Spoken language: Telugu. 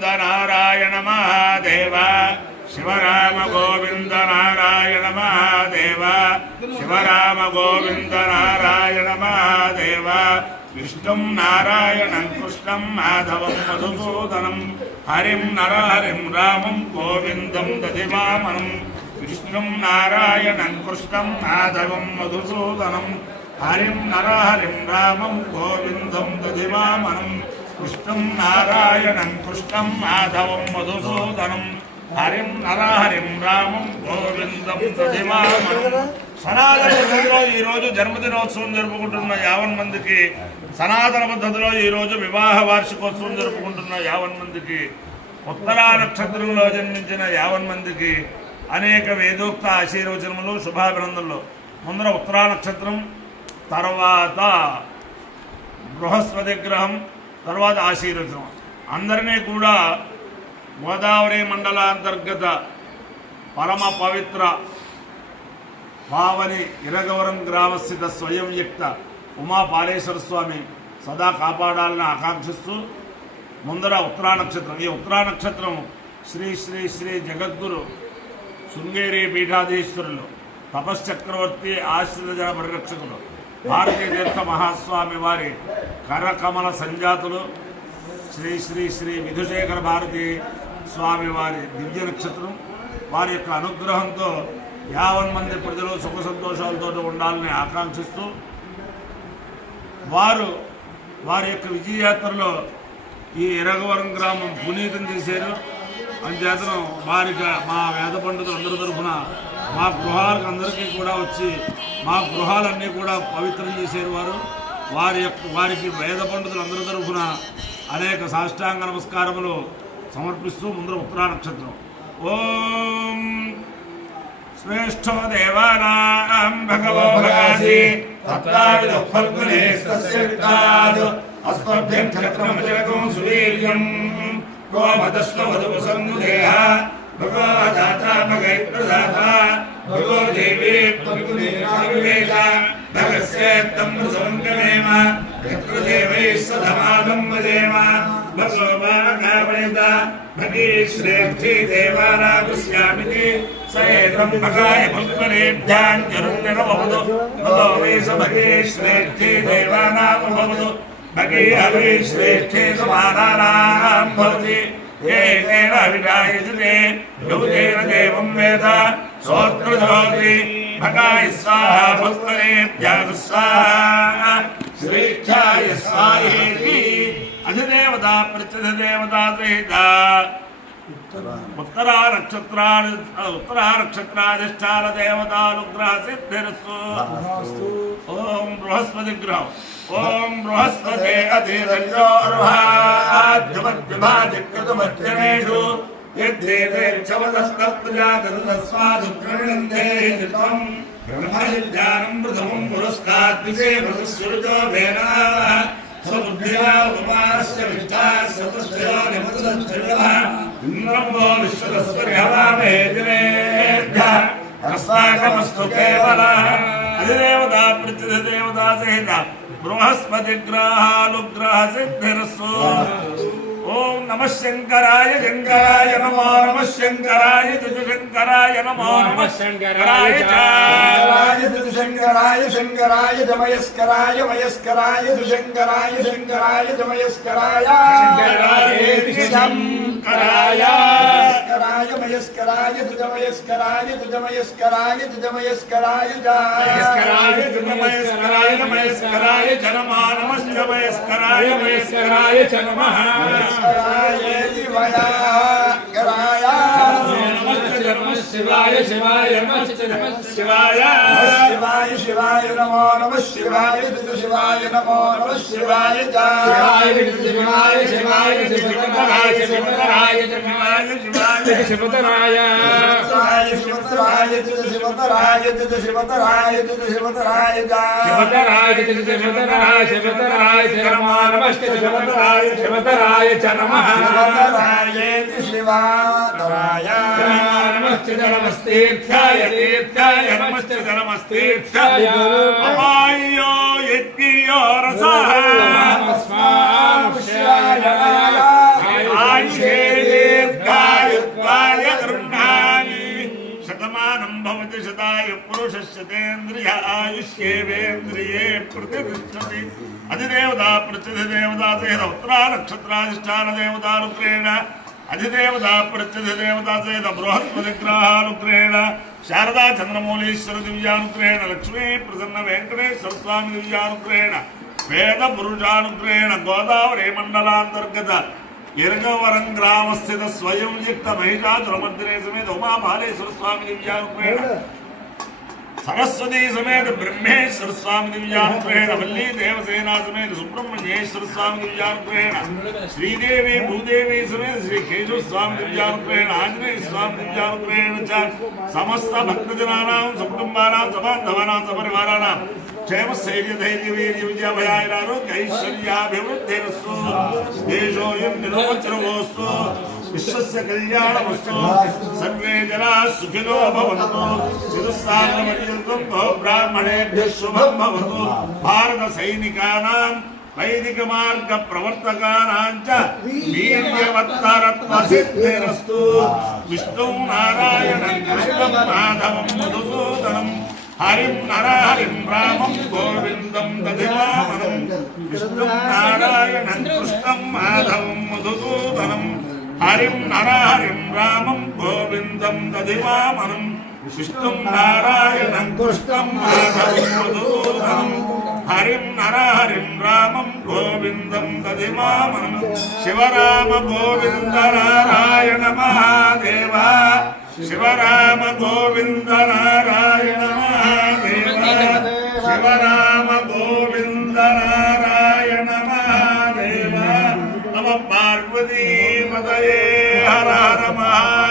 नारायण महादेव शिवराम गोविंद नारायण महादेव शिवराम गोविंद नारायण महादेव विष्णुं नारायणं कृष्णं माधवं मधुसूदनं हरिं नरहरिं रामं गोविंदं दधिवामनं विष्णुं नारायणं कृष्णं माधवं मधुसूदनं हरिं नरहरिं रामं गोविंदं दधिवामनं विष्णुं नारायणं कृष्णं माधवं मधुसूदनं हरिं नरहरिं रामं गोविंदं दधिवामनं సనాతన పద్ధతిలో ఈరోజు జన్మదినోత్సవం జరుపుకుంటున్న 50 మందికి, సనాతన పద్ధతిలో ఈరోజు వివాహ వార్షికోత్సవం జరుపుకుంటున్న 50 మందికి, ఉత్తరా నక్షత్రంలో జన్మించిన 50 మందికి అనేక వేదోక్త ఆశీర్వచనములు, శుభాభినందనలు. ముందర ఉత్తరా నక్షత్రం, తర్వాత బృహస్పతి గ్రహం, తర్వాత ఆశీర్వచనం. అందరినీ కూడా గోదావరి మండలాంతర్గత పరమ పవిత్ర పావని ఇరగవరం గ్రామస్థిత స్వయం వ్యక్త ఉమాపాలేశ్వర స్వామి సదా కాపాడాలని ఆకాంక్షిస్తూ ముందర ఉత్తరా నక్షత్రం. ఈ ఉత్తరా నక్షత్రం శ్రీ శ్రీ శ్రీ జగద్గురు శృంగేరి పీఠాధీశ్వరులు తపశ్చక్రవర్తి ఆశ్రిత జన పరిరక్షకులు భారతీయ తీర్థ మహాస్వామి వారి కరకమల సంజాతులు శ్రీ శ్రీ శ్రీ విధుశేఖర భారతీ స్వామి వారి దివ్య నక్షత్రం. వారి యొక్క అనుగ్రహంతో 50 మంది ప్రజలు సుఖ సంతోషాలతో ఉండాలని ఆకాంక్షిస్తూ వారి యొక్క విజయయాత్రలో ఈ ఇరగవరం గ్రామం పునీతం చేశారు. అంచేతను వారికి మా వేద పండితులు అందరి తరఫున మా గృహాలకు అందరికీ కూడా వచ్చి మా గృహాలన్నీ కూడా పవిత్రం చేశారు. వారికి వేద పండితులు అందరి తరఫున అనేక సాష్టాంగ నమస్కారములు సమర్పిస్తూ ముందర ఉత్తరా నక్షత్రం. ఓం श्रेष्ठो देवानां भगवो भगासि तत्त्वाविदो फल्गुने तस्य विद्याद् अस्मभ्यं क्षत्रमजगं सुवीर्यं गोमदस्वमधुसंयुधेः भगो दाता भगैप्रदाता भगो देवी फल्गुने विवेश भगस्येत्तं समङ्गमेम यत्र देवैः सधमानं वदेम भगो वाकावनिता भगी श्रेष्ठी देवानागुस्यामिति सएतं भगाय फल्गुनेभ्यां जरुण्यनमवतु ततो वै स भगी श्रेष्ठी देवानामुपवतु भगी हवि श्रेष्ठी समानानां भवति येन अभिजायते योगेन देवं वेद सोऽत्रजोति भगाय स्वाहा फल्गुनेभ्यः स्वाहा श्रेष्ठाय स्वाहेति अधिदेवता प्रत्यधिदेवता सहिता उत्तरा नक्षत्राधिष्ठान देवतानुग्रह सिद्धिरस्तु. ओम बृहस्पति ग्रह ओम बृहस्पति अतिरञ्जोर्वाद्युमद्युमादिकृतमध्यमेषु यद्देवेक्षवदस्तप्रजातस्वादुग्रविणन्ते नित्यं ब्रह्मविद्यानं प्रथमं पुरस्काद्विषे मधुसूर्यो वेदाः समुद्धिया उपमानस्य विष्टास्य पुष्टयो निमतदच्छर्यः नमो विश्वदस्वर्यवामे दिनेभ्यः अस्माकमस्तु केवलः. अधिदेवता प्रत्यधिदेवता सहित बृहस्पति ग्रहानुग्रह सिद्धिरस्तु. ओम नमः शंकराय शंकराय नमो नमः शंकराय शंकराय नमो नमः शंकराय शंकराय शंकराय मयस्कराय मयस्कराय शंकराय शंकराय मयस्कराय शंकराय शंकराय मयस्कराय मयस्कराय मयस्कराय मयस्कराय मयस्कराय नमः नमः मयस्कराय मयस्कराय नमः शिवाय शिवाय नमः शिवाय शिवाय शिवाय नमो नमः शिवाय शिवाय नमो नमः शिवाय शिवाय शिवाय शिवाय शिवतराय शिवतराय शिवाय शिवतराय शिवतराय शिवतराय शिवतराय शिवतराय शिवतराय नमो नमः शिवतराय शिवतराय नमः शिवतराय शिवाय नमस्तीर्थ्याय तीर्थ्याय नमस्तीर्थ्याय अमायो यज्ञो रसः आयुषे दीर्घायुत्वाय गृह्णामि शतमानं भवति शताय पुरुषस्यतेन्द्रिय आयुष्येवेन्द्रिये प्रतिष्ठति अधिदेवता प्रत्यधिदेवता सहित उत्तरा नक्षत्राधिष्ठान देवतानुग्रहेण अधिदेवता प्रत्यधिदेवता सहित बृहस्पतिग्रहानुग्रहेण शारदा चंद्रमौलीश्वर दिव्यानुग्रहेण लक्ष्मी प्रसन्न वेंकटेश्वर स्वामी दिव्यानुग्रहेण वेद पुरुषानुग्रहेण गोदावरी मंडलांतर्गत इरगवरं ग्रामस्थित स्वयं युक्त महिषासुर मंदिरे समेत उमा बालेश्वर स्वामी दिव्यानुग्रहेण सरस्वती समेत ब्रह्मेश्वर स्वामी दिव्यानुग्रहेण वल्ली देवसेना समेत सुब्रह्मण्येश्वर स्वामी दिव्यानुग्रहेण श्रीदेवी भूदेवी समेत श्री केशव स्वामी दिव्यानुग्रहेण आंजनेय स्वामी दिव्यानुग्रहेण च समस्त भक्तजनानां सकुटुंबानां सबान्धवानां सपरिवाराणां क्षेम स्थैर्य धैर्य वीर्य विजय भयारोग्य ऐश्वर्याभिवृद्धिरस्तु देशोऽयं निरोचनोऽस्तु विश्वस्य कल्याणमस्तु सर्वे जनाः सुखिनो भवन्तु चतुस्सागरपर्यन्तं भव ब्राह्मणेभ्यः शुभं भवतु भारत सैनिकानां वैदिक मार्ग प्रवर्तकानां च वीर्यवत्तरत्वसिद्धिरस्तु विष्णु नारायणं कृष्णं माधवं मधुसूदनं हरिं नरहरिं रामं गोविन्दं दधिवामनं विष्णु नारायणं कृष्णं माधवं मधुसूदनं हरिं नरहरिं रामं गोविन्दं दधिवामनं विष्णुं नारायणं कृष्णं माधवं मधुसूदनं हरिं नरहरिं रामं गोविन्दं दधिवामनं शिवराम गोविन्द नारायण महादेव शिवराम गोविन्द नारायण महादेव शिवराम गोविन्द नारायण महादेव नमः पार्वती पतये हर हर महादेव।